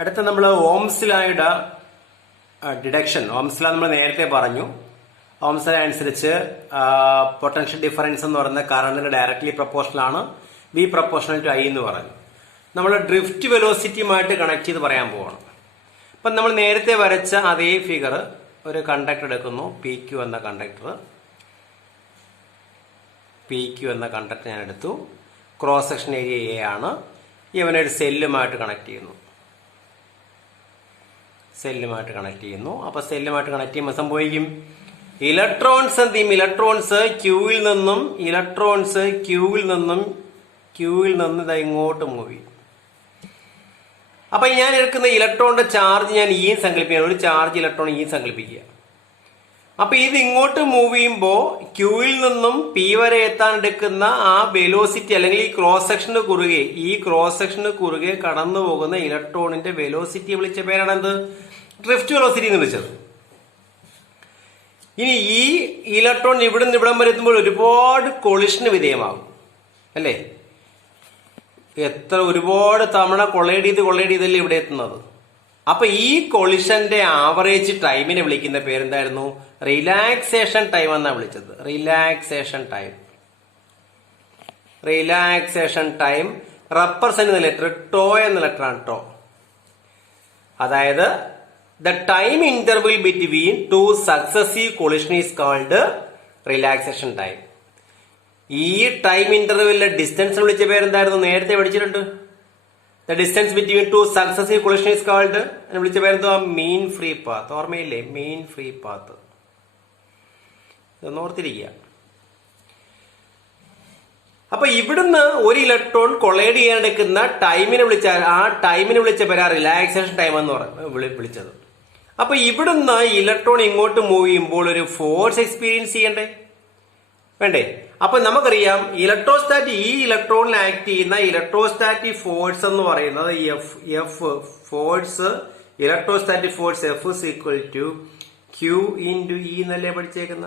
അടുത്ത നമ്മൾ ഓംസിലായുടെ ഡിഡക്ഷൻ. ഓംസില നമ്മൾ നേരത്തെ പറഞ്ഞു. ഓംസില അനുസരിച്ച് പൊട്ടൻഷ്യൽ ഡിഫറൻസ് എന്ന് പറയുന്ന കറണ്ടിന് ഡയറക്ട്ലി പ്രൊപ്പോർഷണൽ ആണ്, വി പ്രൊപ്പോർഷണൽ ടു ഐ എന്ന് പറഞ്ഞു. നമ്മൾ ഡ്രിഫ്റ്റ് വെലോസിറ്റിയുമായിട്ട് കണക്ട് ചെയ്ത് പറയാൻ പോവാണ്. അപ്പം നമ്മൾ നേരത്തെ വരച്ച അതേ ഫിഗർ, ഒരു കണ്ടക്ടർ എടുക്കുന്നു, പി ക്യു എന്ന കണ്ടക്ടർ. പി ക്യു എന്ന കണ്ടക്ടർ ഞാൻ എടുത്തു. ക്രോസ് സെക്ഷൻ ഏരിയ എ ആണ്. ഇവനൊരു സെല്ലുമായിട്ട് കണക്ട് ചെയ്യുന്നു. സെല്ലുമായിട്ട് കണക്ട് ചെയ്യുന്നു. അപ്പൊ സെല്ലുമായിട്ട് കണക്ട് ചെയ്യുമ്പോൾ സംഭവിക്കും, ഇലക്ട്രോൺസ് എന്ത് ചെയ്യും? ഇലക്ട്രോൺസ് ക്യൂവിൽ നിന്നും ഇതാ ഇങ്ങോട്ട് മൂവ് ചെയ്യും. അപ്പൊ ഞാൻ എടുക്കുന്ന ഇലക്ട്രോണിന്റെ ചാർജ് ഞാൻ ഈ സങ്കല്പിക്കുകയാണ്. ഒരു ചാർജ് ഇലക്ട്രോൺ ഈ സങ്കല്പിക്കുക. അപ്പൊ ഇത് ഇങ്ങോട്ട് മൂവ് ചെയ്യുമ്പോൾ ക്യൂവിൽ നിന്നും പി വരെ എത്താൻ എടുക്കുന്ന ആ വെലോസിറ്റി അല്ലെങ്കിൽ ഈ ക്രോസ് സെക്ഷന് കുറുകെ കടന്നു പോകുന്ന ഇലക്ട്രോണിന്റെ വെലോസിറ്റി വിളിച്ച പേരാണ് എന്ത്? ഡ്രിഫ്റ്റ് വെലോസിറ്റി എന്ന് വിളിച്ചത്. ഇനി ഈ ഇലക്ട്രോൺ ഇവിടുന്ന് ഇവിടം വരെ എത്തുമ്പോൾ ഒരുപാട് കൊളിഷന് വിധേയമാകും അല്ലേ? ഒരുപാട് തവണ കൊളൈഡ് ചെയ്തല്ലേ ഇവിടെ എത്തുന്നത്. അപ്പൊ ഈ കൊളിഷന്റെ ആവറേജ് ടൈമിനെ വിളിക്കുന്ന പേരെന്തായിരുന്നു? റിലാക്സേഷൻ ടൈം എന്നാണ് വിളിച്ചത്. റിലാക്സേഷൻ ടൈം റെപ്രസെന്റ് ചെയ്യുന്ന ലെറ്റർ ടോ എന്ന ലെറ്ററാണ് ടോ. അതായത് the time interval between two successive collision is called relaxation time. ഈ ടൈം ഇന്റർവെല്ലിലെ ഡിസ്റ്റൻസ് വിളിച്ച പേരെന്തായിരുന്നു? നേരത്തെ പഠിച്ചിട്ടുണ്ട്. The distance between two successive collision is called, വിളിച്ച പേരെന്തോ? Mean free path. ഓർമ്മയില്ലേ? Mean free path. ഇതൊന്ന് ഓർത്തിരിക്കുക. അപ്പൊ ഇവിടുന്ന് ഒരു ഇലക്ട്രോൺ കൊളൈഡ് ചെയ്യാൻ എടുക്കുന്ന ടൈമിനെ വിളിച്ച പേരാ റിലാക്സേഷൻ ടൈം എന്ന് വിളിച്ചത്. അപ്പൊ ഇവിടുന്ന് ഇലക്ട്രോൺ ഇങ്ങോട്ട് മൂവ് ചെയ്യുമ്പോൾ ഒരു ഫോഴ്സ് എക്സ്പീരിയൻസ് ചെയ്യണ്ടേ? വേണ്ടേ? അപ്പൊ നമുക്കറിയാം ഈ ഇലക്ട്രോണിൽ ആക്ട് ചെയ്യുന്ന ഇലക്ട്രോസ്റ്റാറ്റിക് ഫോഴ്സ് എന്ന് പറയുന്നത് electrostatic force F is equal to Q into E എന്നല്ലേ പഠിച്ചേക്കുന്ന.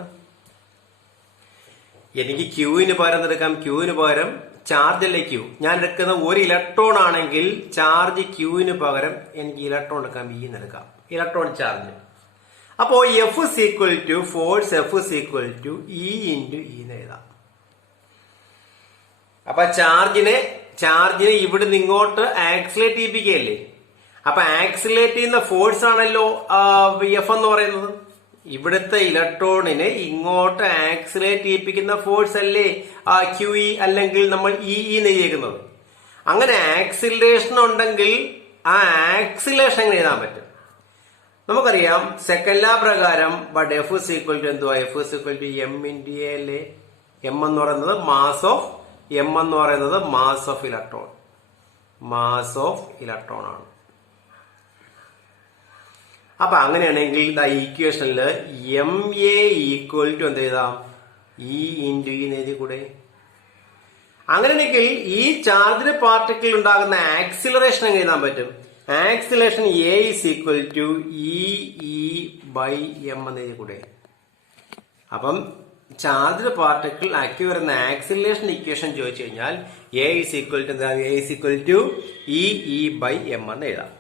എനിക്ക് ക്യൂവിന് പകരം എടുക്കാം. ക്യൂവിന് പകരം ചാർജ് അല്ലേ ക്യൂ. ഞാൻ എടുക്കുന്ന ഒരു ഇലക്ട്രോൺ ആണെങ്കിൽ ചാർജ് ക്യൂവിന് പകരം എനിക്ക് ഇലക്ട്രോൺ എടുക്കാം, E എന്ന് എടുക്കാം. Electron charge. അപ്പോ F is equal to force F is equal to E into E എന്ന് എഴുതാം. അപ്പൊ ചാർജിനെ ഇവിടുന്ന് ഇങ്ങോട്ട് ആക്സിലേറ്റ് ചെയ്യിപ്പിക്കുകയല്ലേ? അപ്പൊ ആക്സിലേറ്റ് ചെയ്യുന്ന ഫോഴ്സ് ആണല്ലോ എഫ് എന്ന് പറയുന്നത്. ഇവിടുത്തെ ഇലക്ട്രോണിനെ ഇങ്ങോട്ട് ആക്സിലേറ്റ് ചെയ്യിപ്പിക്കുന്ന ഫോഴ്സ് അല്ലേ QE, അല്ലെങ്കിൽ നമ്മൾ E എന്ന് എഴുതിയേക്കുന്നത്. അങ്ങനെ ആക്സിലറേഷൻ ഉണ്ടെങ്കിൽ ആ ആക്സിലേഷൻ എങ്ങനെ എഴുതാൻ പറ്റും? നമുക്കറിയാം സെക്കൻഡ് ലാ പ്രകാരം but F is equal to എന്തുവാ? F is equal to M into A അല്ലേ? M എന്ന് പറയുന്നത് മാസ് ഓഫ് ഇലക്ട്രോൺ ആണ്. അപ്പൊ അങ്ങനെയാണെങ്കിൽ ഈക്വേഷനിൽ MA ഈക്വൽ ടു എന്ത് എഴുതാം? E into E എഴുതി കൂടെ? അങ്ങനെയാണെങ്കിൽ ഈ ചാർജ്ഡ് പാർട്ടിക്കിൾ ഉണ്ടാകുന്ന ആക്സിലറേഷൻ എങ്ങനെ എഴുതാൻ പറ്റും? Acceleration A is equal to EE by M എന്ന് എഴുതി കൂടെ? അപ്പം ചാർജ്ഡ് പാർട്ടിക്കിൾ ആക്കി വരുന്ന ആക്സിലറേഷൻ ഇക്വേഷൻ ചോദിച്ചു കഴിഞ്ഞാൽ A is equal to EE by M എന്ന് എഴുതാം.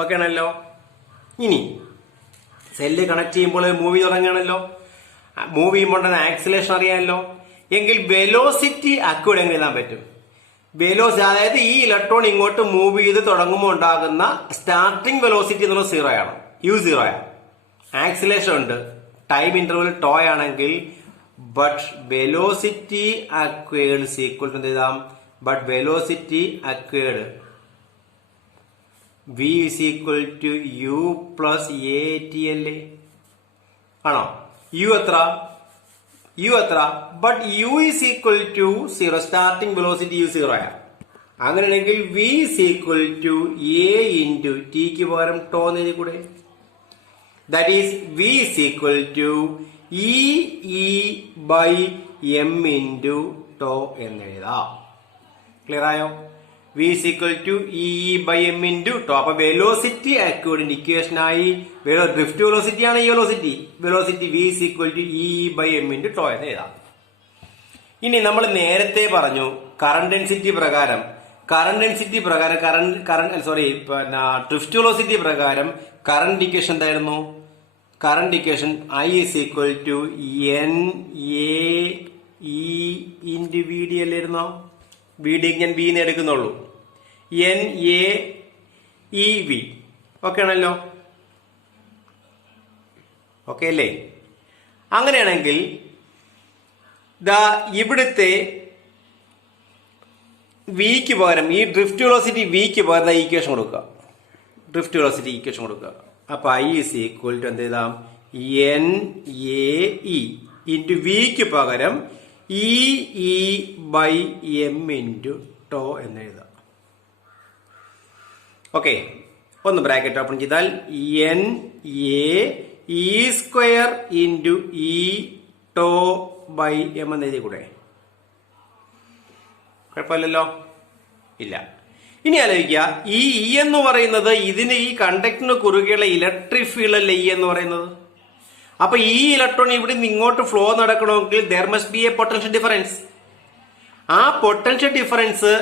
ഓക്കെ ആണല്ലോ. ഇനി സെല്ല് കണക്ട് ചെയ്യുമ്പോൾ മൂവി തുടങ്ങുകയാണല്ലോ. മൂവ് ചെയ്യുമ്പോൾ ആക്സിലേഷൻ അറിയാമല്ലോ. എങ്കിൽ വെലോസിറ്റി അക്വേഡ് എങ്ങനെ എഴുതാൻ പറ്റും? അതായത് ഈ ഇലക്ട്രോൺ ഇങ്ങോട്ട് മൂവ് ചെയ്ത് തുടങ്ങുമ്പോൾ ഉണ്ടാകുന്ന സ്റ്റാർട്ടിംഗ് വെലോസിറ്റി എന്നുള്ളത് 0 ആണ്. U0 ആണ്. ആക്സിലേഷൻ ഉണ്ട്. ടൈം ഇന്റർവൽ ടോ ആണെങ്കിൽ but velocity acquired equal to എന്ത് എഴുതാം? But velocity acquired V is equal to U plus AT അല്ലേ? ആണോ? U എത്ര? But U is equal to 0. Starting velocity U0 ആണ്. അങ്ങനെയാണെങ്കിൽ V is equal to A into T ക്ക് പകരം to എന്ന് എഴുതി കൂടെ? That is V is equal to EE by M into tau എന്ന് എഴുതാം. ക്ലിയർ ആയോ? V is equal to EE by M into tau. അപ്പൊ വെലോസിറ്റി അക്വേർഡിന്റെ ഇക്വേഷൻ ആയി ഡ്രിഫ്റ്റ് വെലോസിറ്റി ആണ് ഈ velocity V is equal to EE by M into tau എന്ന് എഴുതാം. ഇനി നമ്മൾ നേരത്തെ പറഞ്ഞു കറന്റ് ഡെൻസിറ്റി പ്രകാരം കറന്റ് ഡെൻസിറ്റി പ്രകാരം ഡ്രിഫ്റ്റ് വെലോസിറ്റി പ്രകാരം കറന്റ് ഇക്വേഷൻ എന്തായിരുന്നു? Current equation I is equal to NAE into VD അല്ലായിരുന്നോ? VD ഞാൻ B എന്ന് എടുക്കുന്നുള്ളൂ. NAEV ഓക്കെ ആണല്ലോ? ഓക്കെ അല്ലേ? അങ്ങനെയാണെങ്കിൽ ഇവിടുത്തെ വിക്ക് പകരം ഈ ഡ്രിഫ്റ്റ് വെലോസിറ്റി വിക്ക് പകരം ഈക്വേഷൻ കൊടുക്കുക. ഡ്രിഫ്റ്റ് വെലോസിറ്റി ഈക്വേഷൻ കൊടുക്കുക. അപ്പൊ I is equal to എന്ത് എഴുതാം? NAE ഇൻറ്റു വിക്ക് പകരം EE/m ഇൻറ്റു ടോ എന്ന് എഴുതാം. ഓക്കെ, ഒന്ന് ബ്രാക്കറ്റ് ഓപ്പൺ ചെയ്താൽ NAE square into E tau by M എന്ന് എഴുതി കൂടെ? കുഴപ്പമില്ലല്ലോ? ഇല്ല. ഇനി ആലോചിക്കുക, ഈ ഇ എന്ന് പറയുന്നത് ഇതിന് ഈ കണ്ടക്ടറിന് കുറുകെയുള്ള ഇലക്ട്രിക് ഫീൽഡ് അല്ലേ ഇ എന്ന് പറയുന്നത്. അപ്പൊ ഈ ഇലക്ട്രോൺ ഇവിടെ നിന്ന് ഇങ്ങോട്ട് ഫ്ലോ നടക്കണമെങ്കിൽ there must be a potential difference. ആ പൊട്ടൻഷ്യൽ ഡിഫറൻസ്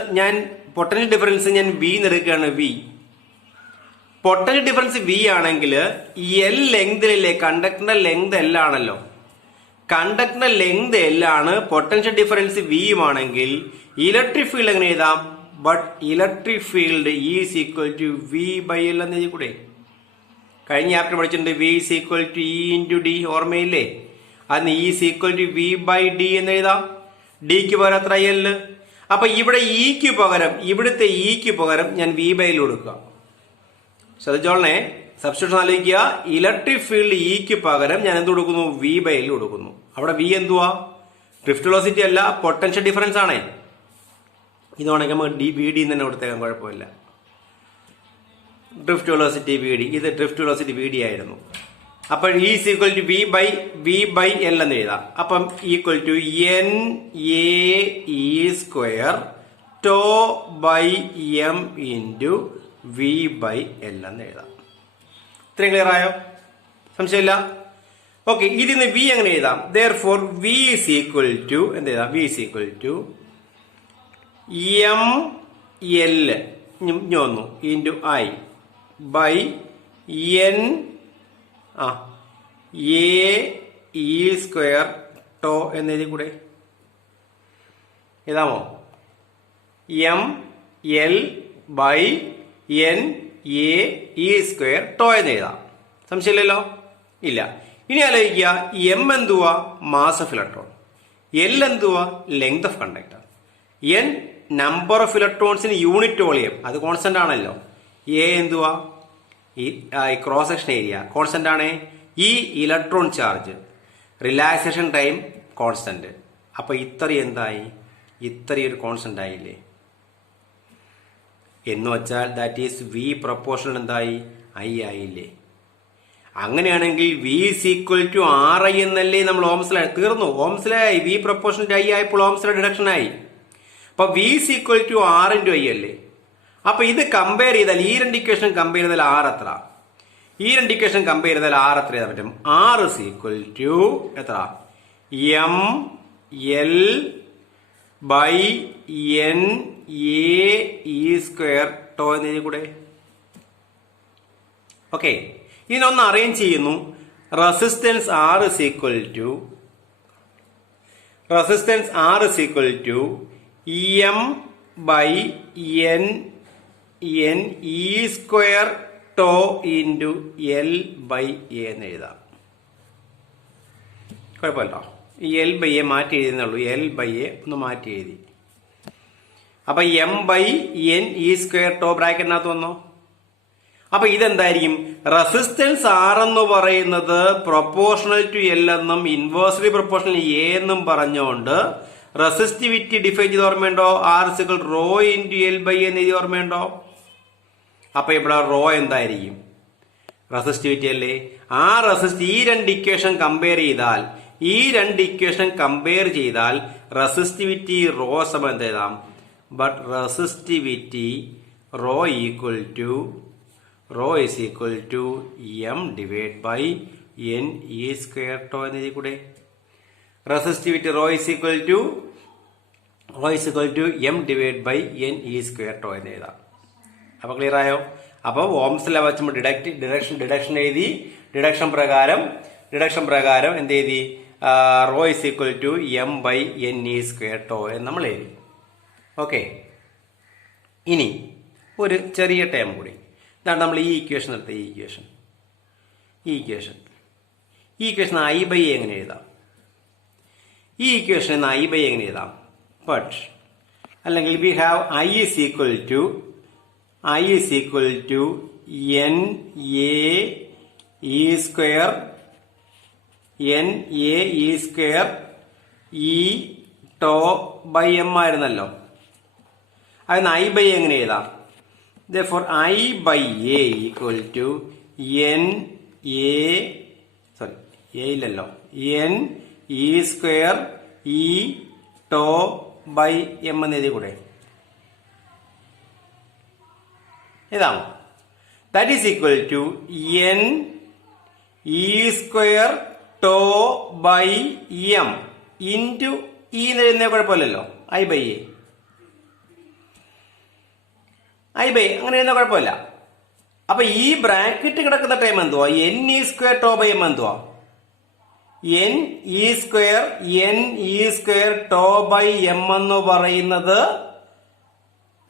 ഞാൻ വി എടുക്കുകയാണ്. പൊട്ടൻഷ്യൽ ഡിഫറൻസ് വി ആണെങ്കിൽ എൽ ലെങ്തിലല്ലേ? കണ്ടക്ടറിന്റെ ലെങ്ത് എൽ ആണല്ലോ. കണ്ടക്ടറിന്റെ ലെങ്ത് എൽ ആണ്, പൊട്ടൻഷ്യൽ ഡിഫറൻസ് വിയുമാണെങ്കിൽ ഇലക്ട്രിക് ഫീൽഡ് എങ്ങനെ എഴുതാം? But electric field is equal to V by L എന്ന് എഴുതി കൂടെ? കഴിഞ്ഞ ചാപ്റ്റർ പഠിച്ചിട്ടുണ്ട് V is equal to E into D, ഓർമ്മയില്ലേ? അതിന് is equal to V by D എന്ന് എഴുതാം. ഡിക്ക് പകരം അത്ര എൽ. അപ്പൊ ഇവിടെ ഇക്ക് പകരം, ഇവിടുത്തെ ഇക്ക് പകരം ഞാൻ വി ബൈ എൽ കൊടുക്കുക. ശ്രദ്ധിച്ചോളണേ, സബ്സ്റ്റിറ്റ്യൂഷൻ ആലോചിക്കുക. ഇലക്ട്രിക് ഫീൽഡ് ഇക്ക് പകരം ഞാൻ എന്ത് കൊടുക്കുന്നു? വി ബൈ എൽ കൊടുക്കുന്നു. അവിടെ വി എന്തുവാ? ഡ്രിഫ്റ്റ് വെലോസിറ്റി അല്ല, പൊട്ടൻഷ്യൽ ഡിഫറൻസ് ആണേ. ഇതാണെങ്കിൽ നമുക്ക് വി ഡി തന്നെ കൊടുത്തേക്കാൻ കുഴപ്പമില്ല. ഡ്രിഫ്റ്റ് വെലോസിറ്റി വി ഡി, ഇത് ഡ്രിഫ്റ്റ് വെലോസിറ്റി വി ഡി ആയിരുന്നു. അപ്പോൾ is equal to V by L എന്ന് എഴുതാം. അപ്പം equal to NAE square tau by M into V by L എന്ന് എഴുതാം. ഇത്രയും ക്ലിയർ ആയോ? സംശയമില്ല? ഓക്കെ, ഇതിന് വി എങ്ങനെ എഴുതാം? therefore V is equal to എന്ത് എഴുതാം? V is equal to ML വന്നു into I by NAE square tau എന്നെഴുതി കൂടെ? എഴുതാമോ? ML by NAE square tau എന്ന് എഴുതാം. സംശയമില്ലല്ലോ? ഇല്ല. ഇനി ആലോചിക്കുക, എം എന്തുവാ? Mass of electron. എൽ എന്തുവാ? Length of conductor. N number of ഇലക്ട്രോൺസിന് യൂണിറ്റ് വോളിയം, അത് കോൺസ്റ്റന്റ് ആണല്ലോ. എ എന്തുവാ? ഈ ക്രോസ് സെക്ഷൻ ഏരിയ കോൺസ്റ്റന്റ് ആണ്. E electron charge, relaxation time constant. അപ്പൊ ഇത്രയും എന്തായി? ഇത്രയും ഒരു കോൺസ്റ്റന്റ് ആയില്ലേ? എന്ന് വെച്ചാൽ ദാറ്റ് ഈസ് വി പ്രൊപ്പോർഷണൽ എന്തായി? ഐ ആയില്ലേ? അങ്ങനെയാണെങ്കിൽ V is equal to R I എന്നല്ലേ നമ്മൾ ഓംസ് ലോ? തീർന്നു. ഓംസ് ലോ ആയി. വി പ്രൊപ്പോർഷണൽ ഐ ആയപ്പോൾ ഓംസ് ലോ ഡിഡക്ഷൻ ആയി. അപ്പൊ V is equal to R into I അല്ലേ? അപ്പൊ ഇത് കമ്പയർ ചെയ്താൽ, ഈ രണ്ട് ഇക്വേഷൻ കമ്പയർ ചെയ്താൽ ആർ എത്ര? ഈ രണ്ട് ഇക്വേഷൻ കമ്പയർ ചെയ്താൽ ആർ എത്ര ചെയ്താൽ പറ്റും? ആർ ഇസ് ഈക്വൽ ടു എത്ര? ML by NAE square tau എന്ന് എഴുതി കൂടെ? ഓക്കെ, ഇതിനൊന്ന് അറേഞ്ച് ചെയ്യുന്നു. Resistance R is equal to M by NE square tau into L by A എന്ന് എഴുതാം. കുഴപ്പമില്ലോ? ഈ L ബൈ എ മാറ്റി എഴുതുന്നുള്ളൂ. L ബൈ എ ഒന്ന് മാറ്റി എഴുതി. അപ്പൊ M by NE square tau ബ്രാക്കറ്റിനകത്ത് വന്നോ? അപ്പൊ ഇതെന്തായിരിക്കും? റെസിസ്റ്റൻസ് ആർ എന്ന് പറയുന്നത് പ്രൊപ്പോർഷണൽ ടു എൽ എന്നും ഇൻവേഴ്സ്ലി പ്രൊപ്പോർഷണൽ എ എന്നും പറഞ്ഞുകൊണ്ട് റെസിസ്റ്റിവിറ്റി ഡിഫൈൻ ചെയ്ത് ഓർമ്മയുണ്ടോ? R is equal rho into L by എന്ന് എഴുതി ഓർമ്മയുണ്ടോ? അപ്പൊ ഇവിടെ റോ എന്തായിരിക്കും? റെസിസ്റ്റിവിറ്റി അല്ലേ? ആ ഈ രണ്ട് ഇക്വേഷൻ കമ്പയർ ചെയ്താൽ റെസിസ്റ്റിവിറ്റി റോ സമയം എന്ത് എഴുതാം? But resistivity rho is equal to M divided by NE square tau എന്ന് എഴുതി കൂടെ? Resistivity rho is equal to rho is equal to M divide by N E square tau എന്ന് എഴുതാം. അപ്പൊ ക്ലിയർ ആയോ? അപ്പൊ ഓംസ് ലാ വെച്ചുമ്പോൾ ഡിഡക്ഷൻ എഴുതി. ഡിഡക്ഷൻ പ്രകാരം എന്ത് എഴുതി? Rho is equal to M by N E square tau എന്ന് നമ്മൾ എഴുതി. ഓക്കെ, ഇനി ഒരു ചെറിയ ടേം കൂടി. ഇതാണ് നമ്മൾ ഈ ഇക്വേഷൻ എടുത്ത ഈ ഇക്വേഷൻ ഐ ബൈ എ എങ്ങനെ എഴുതാം? ഈ ഇക്വേഷൻ ഐ ബൈ എങ്ങനെ എഴുതാം? ബട്ട് അല്ലെങ്കിൽ we have I is equal to N A E square E tau by M ആയിരുന്നല്ലോ. അതിന് ഐ ബൈ എങ്ങനെ എഴുതാം? Therefore I by A equal to N E square E tau by M എന്ന് എഴുതി കൂടെ? ഇതാണോ? That is equal to N E square tau by M into E എന്ന് എഴുതുന്ന കുഴപ്പമില്ലല്ലോ. I by A അങ്ങനെ എഴുതുന്ന കുഴപ്പമില്ല. അപ്പൊ ഈ ബ്രാക്കറ്റ് കിടക്കുന്ന ടൈം എന്തുവാ? N E square tau by M എന്തുവാ? N E square tau by M എന്ന് പറയുന്നത്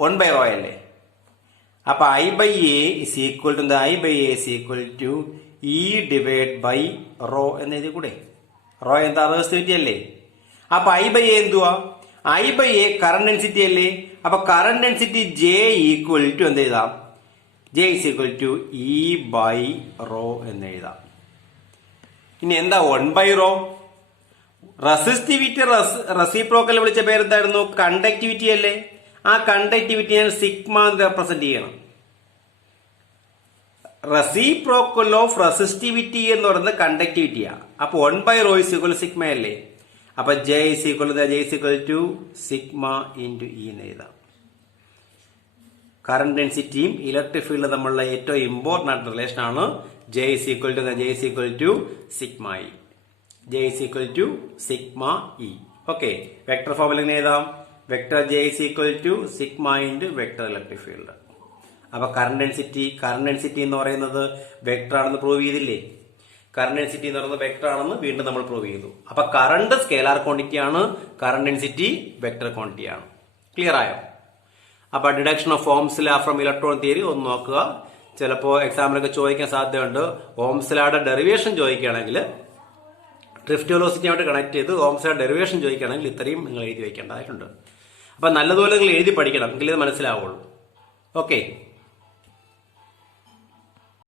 1/ρ അല്ലേ? അപ്പൊ I by A is equal to E divide by rho എന്ന് എഴുതി കൂടെ? റോ എന്താ? റെസിസ്റ്റിവിറ്റി അല്ലേ? അപ്പൊ ഐ ബൈ എ എന്തുവാ? I by A current density അല്ലേ? അപ്പൊ current density J equal to എന്ത് എഴുതാം? J is equal to E by rho എന്ന് എഴുതാം. ഇനി എന്താ 1/ρ? റെസിസ്റ്റിവിറ്റി റെസിപ്രോക്കൽ വിളിച്ച പേരെന്തായിരുന്നു? കണ്ടക്ടിവിറ്റി അല്ലേ? ആ കണ്ടക്ടിവിറ്റി ഞാൻ സിഗ്മ റെപ്രസെന്റ് ചെയ്യണം. റെസിപ്രോക്കൽ ഓഫ് റെസിസ്റ്റിവിറ്റി എന്ന് പറയുന്നത് കണ്ടക്ടിവിറ്റിയാ. അപ്പൊ 1/ρ ഇസ് ഈക്വൽ സിഗ്മ അല്ലേ? അപ്പൊ J is equal to sigma into E എന്ന് എഴുതാം. കറന്റ് ഡെൻസിറ്റിയും ഇലക്ട്രിക് ഫീൽഡ് തമ്മിലുള്ള ഏറ്റവും ഇമ്പോർട്ടന്റ് ആയിട്ട് റിലേഷൻ ആണ് J is equal to sigma E. Okay, vector ഫോമിൽ എങ്ങനെ എഴുതാം? Vector J is equal to sigma into vector electric field. അപ്പൊ കറന്റ് ഡെൻസിറ്റി എന്ന് പറയുന്നത് വെക്ടർ ആണെന്ന് പ്രൂവ് ചെയ്തില്ലേ? കറന്റ് ഡെൻസിറ്റി എന്ന് പറയുന്നത് വെക്ടർ ആണെന്ന് വീണ്ടും നമ്മൾ പ്രൂവ് ചെയ്തു. അപ്പൊ കറണ്ട് സ്കേലാർ ക്വാണ്ടിറ്റി ആണ്, കറന്റ് ഡെൻസിറ്റി വെക്ടർ ക്വാണ്ടിറ്റി ആണ്. ക്ലിയർ ആയോ? അപ്പൊ ഡിഡക്ഷൻ ഓഫ് ഓംസ് ലാ ഫ്രം ഇലക്ട്രോൺ തിയറി ഒന്ന് നോക്കുക. ചിലപ്പോൾ എക്സാമിലൊക്കെ ചോദിക്കാൻ സാധ്യതയുണ്ട്. ഓംസ് ലായുടെ ഡെറിവേഷൻ ചോദിക്കുകയാണെങ്കിൽ ഡ്രിഫ്റ്റ് വെലോസിറ്റിയായിട്ട് കണക്ട് ചെയ്ത് ഓംസ് ലാ ഡെറിവേഷൻ ചോദിക്കുകയാണെങ്കിൽ ഇത്രയും നിങ്ങൾ എഴുതി വയ്ക്കേണ്ടതായിട്ടുണ്ട്. അപ്പൊ നല്ലതുപോലെ നിങ്ങൾ എഴുതി പഠിക്കണം, എങ്കിലേ ഇത് മനസ്സിലാവുള്ളൂ. ഓക്കെ.